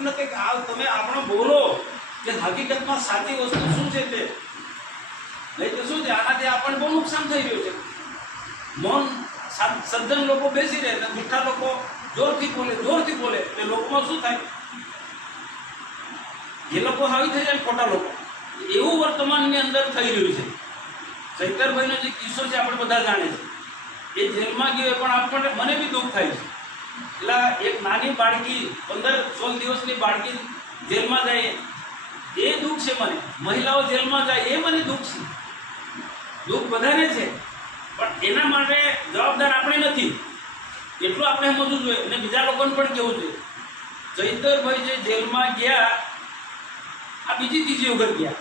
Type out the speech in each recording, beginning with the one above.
આવડતું નથી કે આ તમે આપણો બોલો કે હકીકતમાં સાચી વસ્તુ શું છે તે, નહીં તો શું છે આનાથી આપણને બહુ નુકસાન થઈ રહ્યું છે. મૌન સજ્જન લોકો બેસી રહે અને મીઠા લોકો જોરથી બોલે એટલે લોકોમાં શું થાય, એ લોકો હાવી થઈ જાય ખોટા લોકો. એવું વર્તમાનની અંદર થઈ રહ્યું છે. ચૈતરભાઈનો જે કિસ્સો છે આપણે બધા જાણે છે. એ જેલમાં ગયો પણ આપણને મને બી દુઃખ થાય છે. એટલે એક નાની બાળકી 15-16 દિવસની બાળકી જેલમાં જાય એ દુઃખ છે મને. મહિલાઓ જેલમાં જાય એ મને દુઃખ છે. દુઃખ બધાને છે પણ એના માટે જવાબદાર આપણે નથી, એટલું આપણે સમજવું જોઈએ. અને બીજા લોકોને પણ કહેવું જોઈએ, ચૈતરભાઈ જે જેલમાં ગયા આ બીજી ત્રીજી વખત ગયા,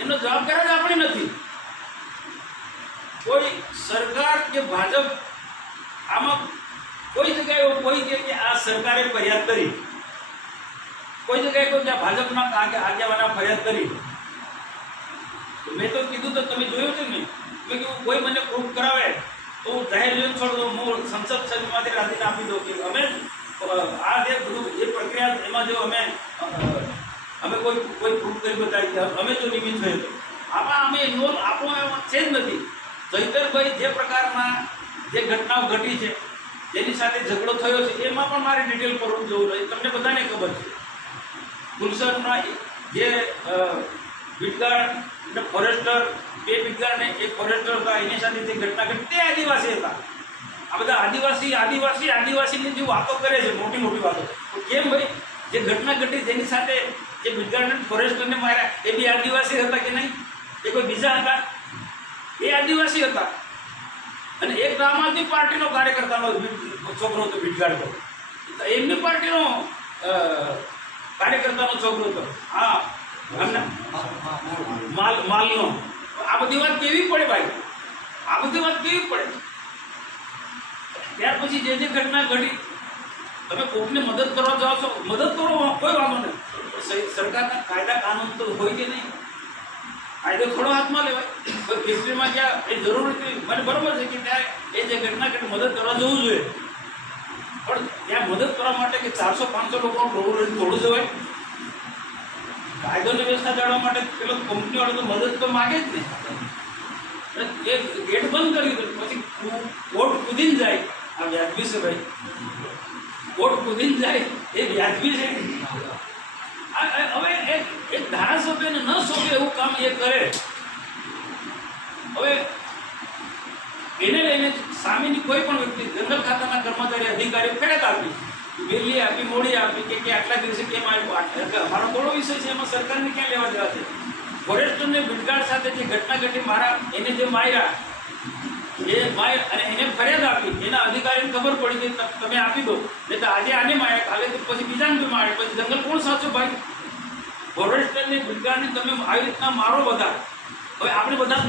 એનો જવાબદાર જ આપણે નથી. કોઈ સરકાર કે ભાજપ આમાં કોઈ જગ્યાએ કોઈ કહે કે આ સરકારે ફરિયાદ કરી, કોઈ જગ્યાએ કોઈ ભાજપના આગેવાના ફરિયાદ કરી. મેં તો કીધું તો તમે જોયું છે ને, મેં કીધું કોઈ મને પ્રૂફ કરાવે તો હું જાહેર જોઈને છોડ દઉં, હું સંસદ સભ્યમાંથી રાજીનામું આપી દઉં કે અમે આ જે બધું એ પ્રક્રિયા એમાં જો અમે કોઈ પ્રૂફ કરી બતાવી કે અમે જો નિમિત્ત થયો તો આમાં અમે ઇન્વોલ્વ આપણો છે જ નથી. ચૈતરભાઈ જે પ્રકારના જે ઘટનાઓ ઘટી છે, જેની સાથે ઝઘડો થયો છે, એમાં પણ મારે ડિટેલ કરવું જવું જોઈએ. તમને બધાને ખબર છે ગુલશનમાં જે બીટગાર્ડ અને ફોરેસ્ટર, બે બીટગાર્ડ ને એક ફોરેસ્ટર હતા, એની સાથે જે ઘટના ઘટી તે આદિવાસી હતા. આ બધા આદિવાસીની જે વાતો કરે છે, મોટી મોટી વાતો, તો કેમ ભાઈ જે ઘટના ઘટી જેની સાથે જે બીટગાર્ડ અને ફોરેસ્ટરને માર્યા એ બી આદિવાસી હતા કે નહીં? એ કોઈ બીજા હતા? એ આદિવાસી હતા. અને એક આમ આદમી પાર્ટીનો કાર્યકર્તાનો છોકરો હતો બીટગાર્ડ, તો એમની પાર્ટીનો કાર્યકર્તાનો છોકરો હતો. હા, માલનો. આ બધી વાત કેવી પડે ભાઈ? આ બધી વાત કેવી પડે? ત્યાર પછી જે ઘટના ઘટી, તમે કોકને મદદ કરવા જાઓ છો, મદદ કરો, કોઈ વાંધો નહીં. સરકારના કાયદા કાનૂન તો હોય કે નહીં? કાયદો થોડો હાથમાં લેવાય. કોઈ ફેક્ટરીમાં ગયા એ જરૂર નથી, મને બરોબર છે કે ત્યાં એ જે ઘટના ઘટી મદદ કરવા જવું જોઈએ, પણ ત્યાં મદદ કરવા માટે કે 400-500 લોકો થોડું જવાય. કાયદોની વ્યવસ્થા જાળવવા માટે પેલો કંપનીવાળો તો મદદ તો માગે જ નહીં. એ ગેટ બંધ કરી દો પછી કોર્ટ કૂદીને જાય, આ વ્યાજબી છે ભાઈ? કોર્ટ કૂદીને જાય એ વ્યાજબી છે? હવે એક ધારાસભ્યને ન સોંપે એવું કામ એ કરે. હવે એને લઈને સામેની કોઈ પણ વ્યક્તિ, જંગલ ખાતાના કર્મચારી અધિકારી ફરિયાદ આપી, વહેલી આપી, મોડી આપી કે આટલા દિવસે કેમ આવ્યું, અમારો થોડો વિષય છે, એમાં સરકારને ક્યાં લેવા દેવા છે? ફોરેસ્ટરને બીટગાર્ડ સાથે જે ઘટના ઘટી, એને જે માર્યા અને એને ફરિયાદ આપી, એના અધિકારીને ખબર પડી કે તમે આપી દો, નહીં તો આજે આને માર્યા, કાલે તો પછી બીજાને બી મારે, પછી જંગલ કોણ સાચું ભાઈ? ફોરેસ્ટરને બીટગાર્ડને તમે આવી રીતના મારો બધા. હવે આપણે બધા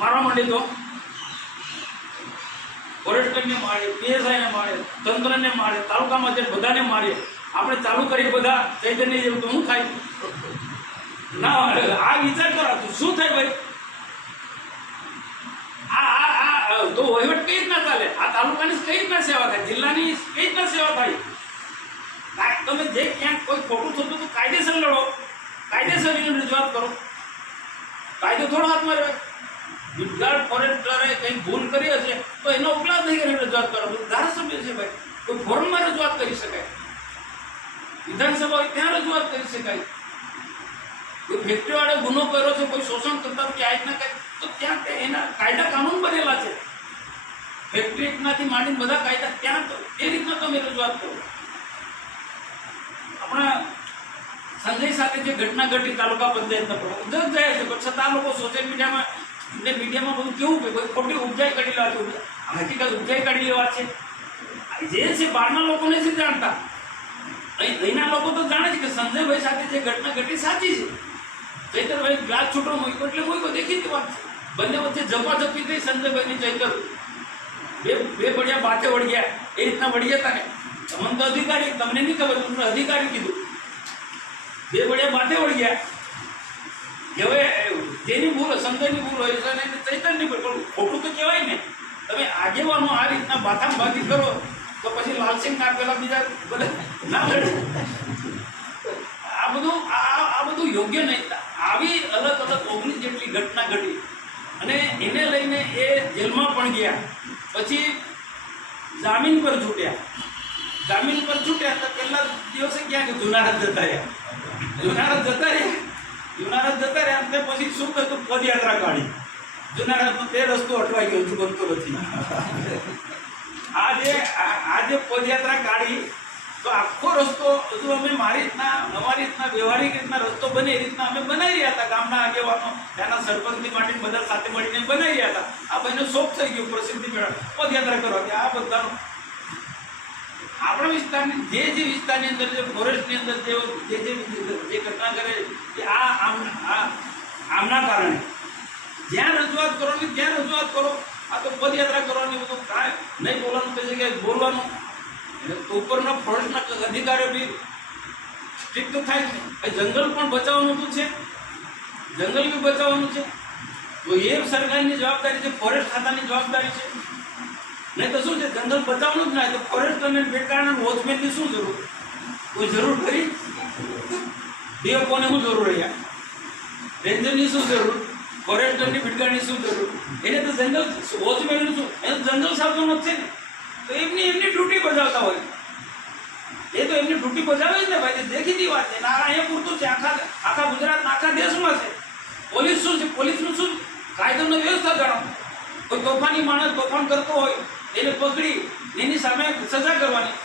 મારવા માંડીએ તો ફોરેસ્ટરને મારે, પીએસઆઈને મારે, તંત્રને મારે, તાલુકામાં જે બધાને મારીએ, આપણે ચાલુ કરીએ બધા ચૈતન્ય જેવું, તો શું થાય? ના, આ વિચાર કરો શું થાય ભાઈ? તો વહીવટ કઈ રીતના ચાલે? આ તાલુકાની કઈ રીતના સેવા થાય? જિલ્લાની કઈ રીતના સેવા થાય? તમે જે ક્યાંક કોઈ ખોટું થતું તો કાયદેસર લડો, કાયદેસરની રજૂઆત કરો. કાયદો થોડો હાથમાં રહેવાય. બીટગાર્ડ ફોરેસ્ટરે કંઈ ભૂલ કરી હશે તો એનો ઉપલાદ નહીં કરીને રજૂઆત કરો. ધારાસભ્ય છે ભાઈ, કોઈ ફોરમમાં રજૂઆત કરી શકાય, વિધાનસભા હોય ત્યાં રજૂઆત કરી શકાય. કોઈ ફેક્ટરીવાળો ગુનો કર્યો છે, કોઈ શોષણ કરતા કે આ રીતના કંઈ, તો ત્યાં એના કાયદા કાનૂન બનેલા છે. ફેક્ટરી એકનાથી માંડીને બધા કાયદા ત્યાં, તો એ રીતના તમે રજૂઆત કરો. આપણા સંજય સાથે જે ઘટના ઘટી તાલુકા પંચાયતના પ્રમુખ જજ જાય છે, પણ છતાં લોકો સોશિયલ મીડિયામાં બધું કેવું કે કોઈ ખોટી ઉપજાઈ કાઢી લેવા છે. હકીકત ઉપજાઈ કાઢી લેવા છે. જે છે બહારના લોકોને નથી જાણતા, અહીંના લોકો તો જાણે છે કે સંજયભાઈ સાથે જે ઘટના ઘટી સાચી છે. ચૈતરભાઈ ગ્લાસ છૂટો મૂક્યો એટલે કોઈ દેખીતી વાત છે. બંને વચ્ચે ઝપાઝપી થઈ સંજયભાઈની ચૈતર, બે બળિયા બાતે વળગ્યા, એ રીતના વળગ્યા હતા ને. તમને તો અધિકારી, તમને નહીં ખબર, તમને અધિકારી કીધું. બે બળિયા બાતે વળગ્યા. હવે જેની ભૂલ, સંજયની ભૂલ હોય છે, ચૈતરની ભૂલ, પણ ખોટું તો કહેવાય ને. તમે આગેવાનો આ રીતના બાથામબાજી કરો તો પછી લાલસિંહ ના પેલા બીજા બધા ના લડે. એવું યોગ્ય નહીં. આવી અલગ અલગ 19 જેટલી ઘટના ઘટી અને એને લઈને એ જેલમાં પણ ગયા. પછી જામીન પર છૂટ્યા. જામીન પર છૂટ્યા તો પહેલા દિવસે ક્યાં કે જુનાગઢ જતા રહ્યા. જુનાગઢ જતા રહ્યા અને પછી શું થતું, પદયાત્રા કાઢી. જુનાગઢનો તે રસ્તો અટવાઈ ગયો, હજુ બનતો નથી. આજે પદયાત્રા કાઢી તો આખો રસ્તો હજુ અમે અમારી રીતના વ્યવહારિક રીતના રસ્તો બને એ રીતના અમે બનાવી રહ્યા હતા. ગામના આગેવાનો, ત્યાંના સરપંચની માટે બધા સાથે મળીને બનાવી રહ્યા હતા. આ ભાઈનો શોખ થઈ ગયો પ્રસિદ્ધિ મેળવવા, પદયાત્રા કરવાથી. આ બધાનો આપણા વિસ્તારની જે વિસ્તારની અંદર જે ફોરેસ્ટની અંદર જે ઘટના કરે કે આમના કારણે જ્યાં રજૂઆત કરવાની ત્યાં રજૂઆત કરો. આ તો પદયાત્રા કરવાની બધું કાંઈ નહીં બોલવાનું, તે જગ્યાએ બોલવાનું. તો ઉપરના ફોરેસ્ટના અધિકારીઓ બી સ્ટ્રિક્ટ થાય છે. જંગલ પણ બચાવવાનું છે, જંગલ બી બચાવવાનું છે. તો એ સરકારની જવાબદારી છે, ફોરેસ્ટ ખાતાની જવાબદારી છે. નહીં તો શું છે, જંગલ બચાવવાનું જ ના. તો ફોરેસ્ટ અને બેટગાર્ડ વોચમેનની શું જરૂર? કોઈ જરૂર ખરી? ડીએફઓને શું જરૂર રહ્યા? રેન્જરની શું જરૂર? ફોરેસ્ટરની બેટગાર્ડની શું જરૂર? એને તો જંગલ વોચમેનનું શું? એને જંગલ સાચવવાનું જ છે ને. તો એમની ડ્યુટી બજાવતા હોય. એ તો એમની ડ્યુટી બજાવે જ ને ભાઈ, દેખીતી વાત છે. ના અહીંયા પૂરતું છે, આખા ગુજરાતના આખા દેશમાં છે. પોલીસ શું છે? પોલીસનું શું? કાયદોનો વ્યવસ્થા જાણો. કોઈ તોફાની માણસ તોફાન કરતો હોય એને પકડી એની સામે સજા કરવાની.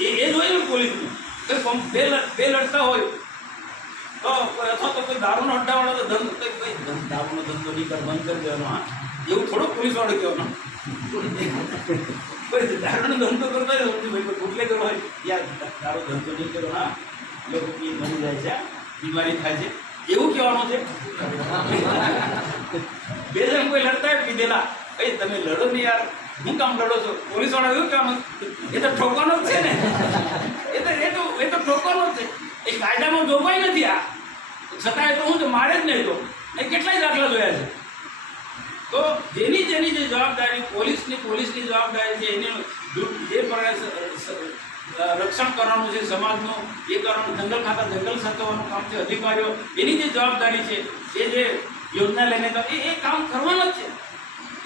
એ જોઈએ ને પોલીસનું. કોઈ બે લડતા હોય તો અથવા તો કોઈ દારૂનો અડ્ડાવાળો તો દારૂનો ધંધો નહીં કર, બંધ કરી દેવાનો. હા, એવું થોડો પોલીસ વાળો કહેવાનો. કોઈ દારૂનો ધંધો કરતો હોય ભાઈ એટલે કરો હોય યાર દારૂ ધંધો નહીં કરો. હા, લોકો બની જાય છે, બીમારી થાય છે, એવું કહેવાનું છે. બે જણ કોઈ લડતા હોય પીધેલા, ભાઈ તમે લડો ને યાર, હું કામ લડો છો? પોલીસ વાળા એવું કહેવાનું, એ તો ઠોકવાનો જ છે ને. એ તો ઠોકવાનો જ છે. એ કાયદામાં જોગવાઈ નથી. આ છતાં એ તો હું તો મારે જ નહીં. તો એ કેટલાય દાખલા જોયા છે. તો જેની જે જવાબદારી પોલીસની જવાબદારી છે, એને જે રક્ષણ કરવાનું છે સમાજનું, એ કરવાનું. જંગલ ખાતા જંગલ સાચવવાનું કામ છે. અધિકારીઓ એની જે જવાબદારી છે, એ જે યોજના લઈને એ કામ કરવાનું જ છે.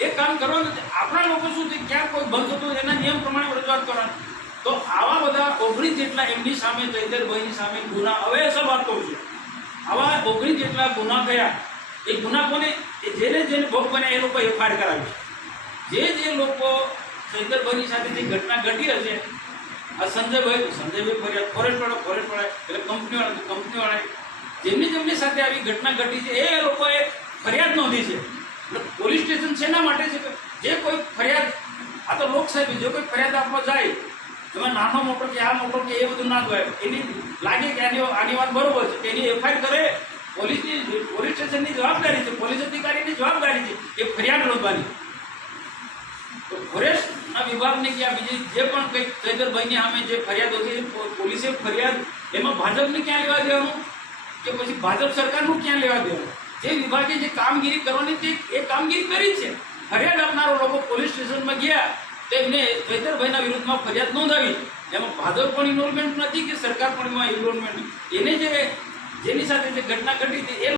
એ કામ કરવાનું છે. આપણા લોકો શું છે, ક્યાં કોઈ બંધ થતું એના નિયમ પ્રમાણે રજૂઆત કરવાની. તો આવા બધા 19 જેટલા એમની સામે, ચૈતરભાઈની સામે ગુના, હવે અસલ વાત કહું છું, આવા 19 જેટલા ગુના થયા. એ ગુના કોને? જેને ભોગ બન્યા એ લોકો એફઆઈઆર કરાવી છે. જે લોકો ચૈતરભાઈની સાથે જે ઘટના ઘટી હશે, આ સંજયભાઈ ફરિયાદ, ફોરેસ્ટવાળા એટલે કંપનીવાળા જેમની સાથે આવી ઘટના ઘટી છે, એ લોકોએ ફરિયાદ નોંધી છે. એટલે પોલીસ સ્ટેશન શેના માટે છે? જે કોઈ ફરિયાદ, આ તો લોકશાહી, જે કોઈ ફરિયાદ આપવા જાય, તમે નાનો મોટો કે આ મોટો કે એ બધું ના જોવાય. એની લાગે કે આની વાત બરોબર છે, કે એની એફઆઈઆર કરે. પોલીસ સ્ટેશનની જવાબદારી છે, પોલીસ અધિકારીની જવાબદારી છે એ ફરિયાદ નોંધવાની. તો ફોરેસ્ટના વિભાગને કે આ બીજી જે પણ કંઈક ચૈતરભાઈની સામે જે ફરિયાદો છે, પોલીસે ફરિયાદ, એમાં ભાજપને ક્યાં લેવા દેવાનું કે પછી ભાજપ સરકારનું ક્યાં લેવા દેવાનું? જે વિભાગે જે કામગીરી કરવાની તે એ કામગીરી કરી છે. ફરિયાદ આપનારો લોકો પોલીસ સ્ટેશનમાં ગયા, તેમને ચૈતરભાઈના વિરુદ્ધમાં ફરિયાદ નોંધાવી. એમાં ભાજપ પણ ઇન્વોલ્વમેન્ટ નથી કે સરકાર પણ એમાં ઇન્વોલ્વમેન્ટ. એને જેની સાથે જે ઘટના ઘટી હતી એ